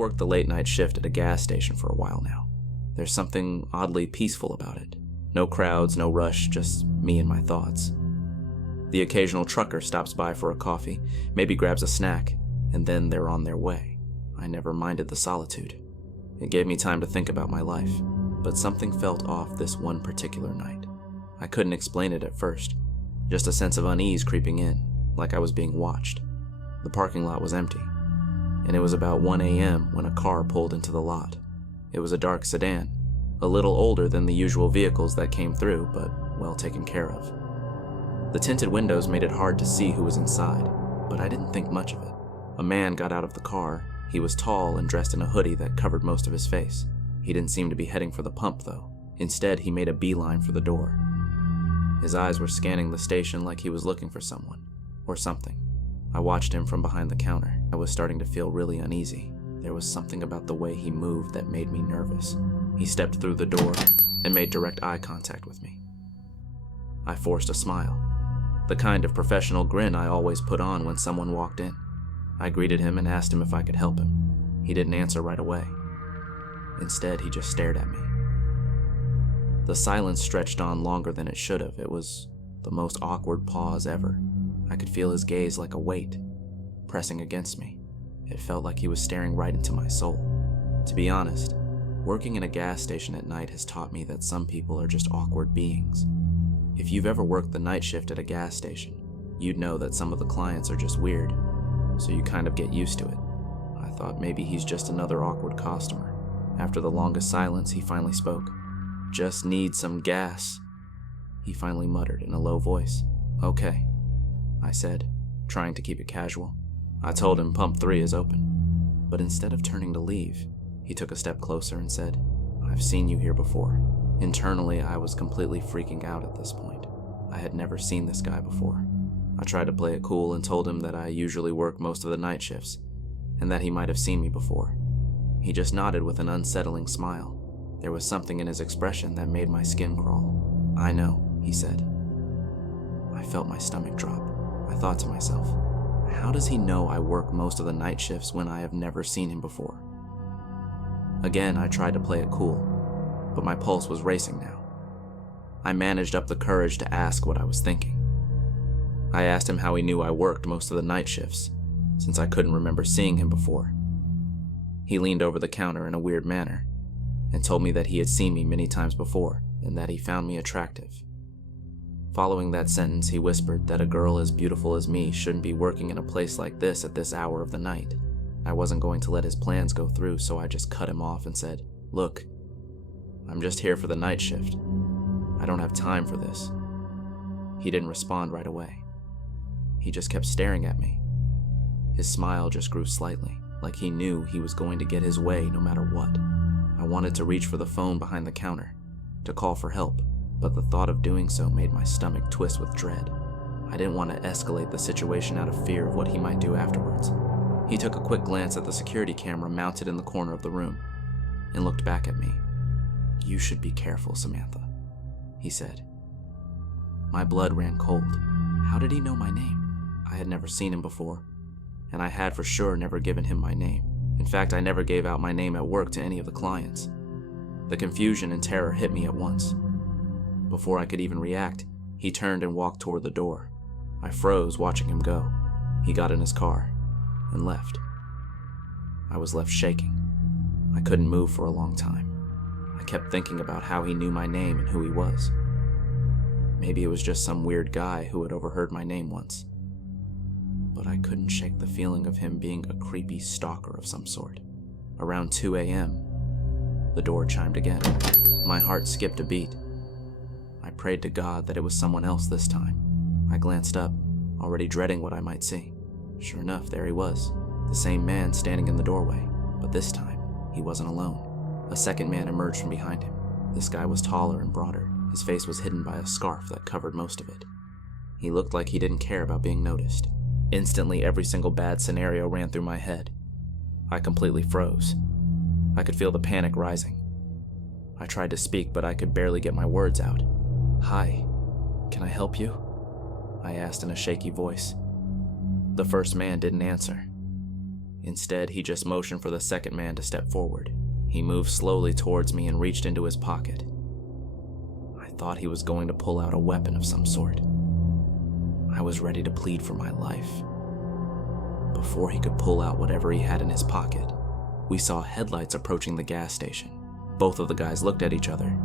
worked the late-night shift at a gas station for a while now. There's something oddly peaceful about it. No crowds, no rush, just me and my thoughts. The occasional trucker stops by for a coffee, maybe grabs a snack, and then they're on their way. I never minded the solitude. It gave me time to think about my life, but something felt off this one particular night. I couldn't explain it at first, just a sense of unease creeping in, like I was being watched. The parking lot was empty, and it was about 1 a.m. when a car pulled into the lot. It was a dark sedan, a little older than the usual vehicles that came through, but well taken care of. The tinted windows made it hard to see who was inside, but I didn't think much of it. A man got out of the car. He was tall and dressed in a hoodie that covered most of his face. He didn't seem to be heading for the pump, though. Instead, he made a beeline for the door. His eyes were scanning the station like he was looking for someone, or something. I watched him from behind the counter. I was starting to feel really uneasy. There was something about the way he moved that made me nervous. He stepped through the door and made direct eye contact with me. I forced a smile, the kind of professional grin I always put on when someone walked in. I greeted him and asked him if I could help him. He didn't answer right away. Instead, he just stared at me. The silence stretched on longer than it should have. It was the most awkward pause ever. I could feel his gaze like a weight, pressing against me. It felt like he was staring right into my soul. To be honest, working in a gas station at night has taught me that some people are just awkward beings. If you've ever worked the night shift at a gas station, you'd know that some of the clients are just weird, so you kind of get used to it. I thought maybe he's just another awkward customer. After the longest silence, he finally spoke. "Just need some gas," he finally muttered in a low voice. "Okay," I said, trying to keep it casual. I told him pump 3 is open, but instead of turning to leave, he took a step closer and said, "I've seen you here before." Internally, I was completely freaking out at this point. I had never seen this guy before. I tried to play it cool and told him that I usually work most of the night shifts, and that he might have seen me before. He just nodded with an unsettling smile. There was something in his expression that made my skin crawl. "I know," he said. I felt my stomach drop. I thought to myself, how does he know I work most of the night shifts when I have never seen him before? Again, I tried to play it cool, but my pulse was racing now. I managed up the courage to ask what I was thinking. I asked him how he knew I worked most of the night shifts, since I couldn't remember seeing him before. He leaned over the counter in a weird manner, and told me that he had seen me many times before, and that he found me attractive. Following that sentence, he whispered that a girl as beautiful as me shouldn't be working in a place like this at this hour of the night. I wasn't going to let his plans go through, so I just cut him off and said, "Look, I'm just here for the night shift. I don't have time for this." He didn't respond right away. He just kept staring at me. His smile just grew slightly, like he knew he was going to get his way no matter what. I wanted to reach for the phone behind the counter, to call for help, but the thought of doing so made my stomach twist with dread. I didn't want to escalate the situation out of fear of what he might do afterwards. He took a quick glance at the security camera mounted in the corner of the room, and looked back at me. "You should be careful, Samantha," he said. My blood ran cold. How did he know my name? I had never seen him before, and I had for sure never given him my name. In fact, I never gave out my name at work to any of the clients. The confusion and terror hit me at once. Before I could even react, he turned and walked toward the door. I froze watching him go. He got in his car and left. I was left shaking. I couldn't move for a long time. I kept thinking about how he knew my name and who he was. Maybe it was just some weird guy who had overheard my name once. But I couldn't shake the feeling of him being a creepy stalker of some sort. Around 2 a.m., the door chimed again. My heart skipped a beat. I prayed to God that it was someone else this time. I glanced up, already dreading what I might see. Sure enough, there he was, the same man standing in the doorway, but this time, he wasn't alone. A second man emerged from behind him. This guy was taller and broader. His face was hidden by a scarf that covered most of it. He looked like he didn't care about being noticed. Instantly, every single bad scenario ran through my head. I completely froze. I could feel the panic rising. I tried to speak, but I could barely get my words out. "Hi, can I help you?" I asked in a shaky voice. The first man didn't answer. Instead, he just motioned for the second man to step forward. He moved slowly towards me and reached into his pocket. I thought he was going to pull out a weapon of some sort. I was ready to plead for my life. Before he could pull out whatever he had in his pocket, we saw headlights approaching the gas station. Both of the guys looked at each other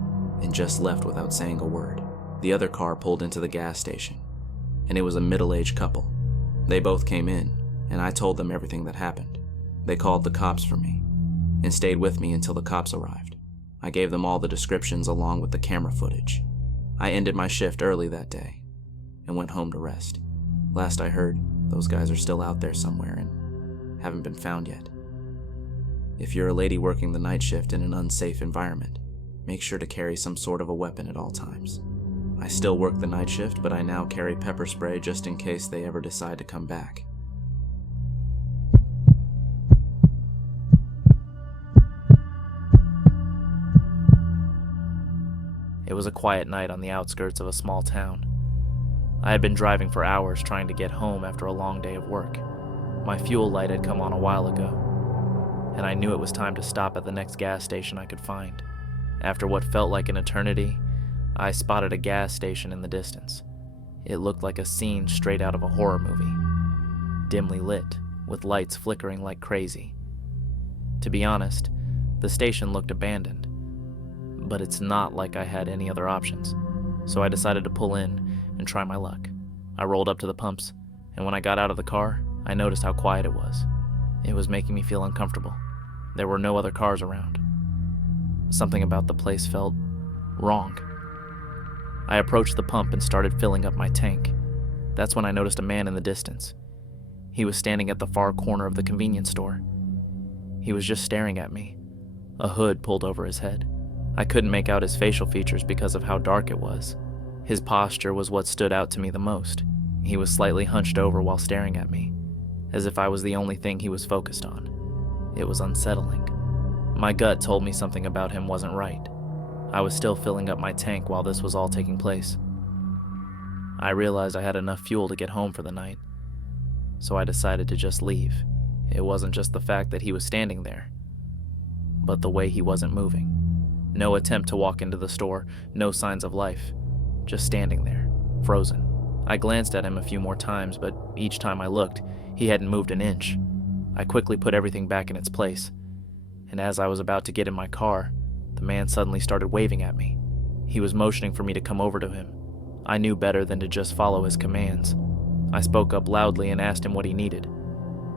and just left without saying a word. The other car pulled into the gas station, and it was a middle-aged couple. They both came in, and I told them everything that happened. They called the cops for me and stayed with me until the cops arrived. I gave them all the descriptions along with the camera footage. I ended my shift early that day and went home to rest. Last I heard, those guys are still out there somewhere and haven't been found yet. If you're a lady working the night shift in an unsafe environment, make sure to carry some sort of a weapon at all times. I still work the night shift, but I now carry pepper spray just in case they ever decide to come back. It was a quiet night on the outskirts of a small town. I had been driving for hours trying to get home after a long day of work. My fuel light had come on a while ago, and I knew it was time to stop at the next gas station I could find. After what felt like an eternity, I spotted a gas station in the distance. It looked like a scene straight out of a horror movie, dimly lit, with lights flickering like crazy. To be honest, the station looked abandoned, but it's not like I had any other options, so I decided to pull in and try my luck. I rolled up to the pumps, and when I got out of the car, I noticed how quiet it was. It was making me feel uncomfortable. There were no other cars around. Something about the place felt wrong. I approached the pump and started filling up my tank. That's when I noticed a man in the distance. He was standing at the far corner of the convenience store. He was just staring at me, a hood pulled over his head. I couldn't make out his facial features because of how dark it was. His posture was what stood out to me the most. He was slightly hunched over while staring at me, as if I was the only thing he was focused on. It was unsettling. My gut told me something about him wasn't right. I was still filling up my tank while this was all taking place. I realized I had enough fuel to get home for the night, so I decided to just leave. It wasn't just the fact that he was standing there, but the way he wasn't moving. No attempt to walk into the store, no signs of life, just standing there, frozen. I glanced at him a few more times, but each time I looked, he hadn't moved an inch. I quickly put everything back in its place, and as I was about to get in my car, the man suddenly started waving at me. He was motioning for me to come over to him. I knew better than to just follow his commands. I spoke up loudly and asked him what he needed.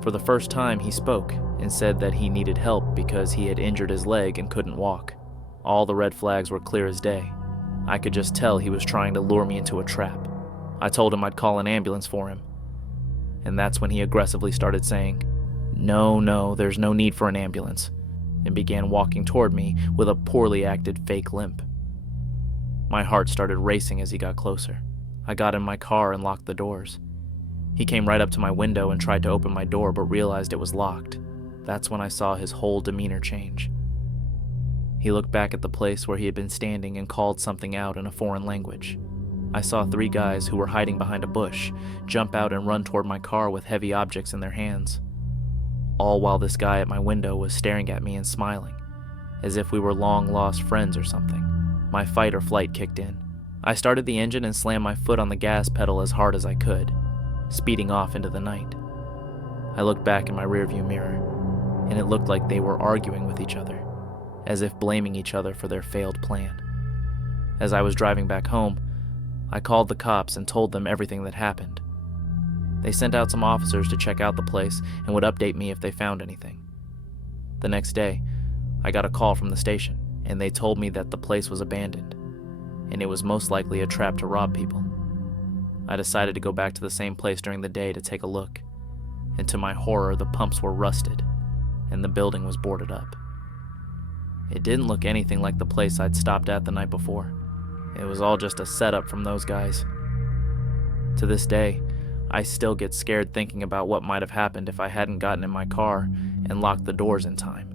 For the first time, he spoke and said that he needed help because he had injured his leg and couldn't walk. All the red flags were clear as day. I could just tell he was trying to lure me into a trap. I told him I'd call an ambulance for him. And that's when he aggressively started saying, No, there's no need for an ambulance," and began walking toward me with a poorly acted fake limp. My heart started racing as he got closer. I got in my car and locked the doors. He came right up to my window and tried to open my door but realized it was locked. That's when I saw his whole demeanor change. He looked back at the place where he had been standing and called something out in a foreign language. I saw 3 guys who were hiding behind a bush jump out and run toward my car with heavy objects in their hands. All while this guy at my window was staring at me and smiling, as if we were long-lost friends or something. My fight or flight kicked in. I started the engine and slammed my foot on the gas pedal as hard as I could, speeding off into the night. I looked back in my rearview mirror, and it looked like they were arguing with each other, as if blaming each other for their failed plan. As I was driving back home, I called the cops and told them everything that happened. They sent out some officers to check out the place and would update me if they found anything. The next day, I got a call from the station, and they told me that the place was abandoned, and it was most likely a trap to rob people. I decided to go back to the same place during the day to take a look, and to my horror, the pumps were rusted, and the building was boarded up. It didn't look anything like the place I'd stopped at the night before. It was all just a setup from those guys. To this day, I still get scared thinking about what might have happened if I hadn't gotten in my car and locked the doors in time.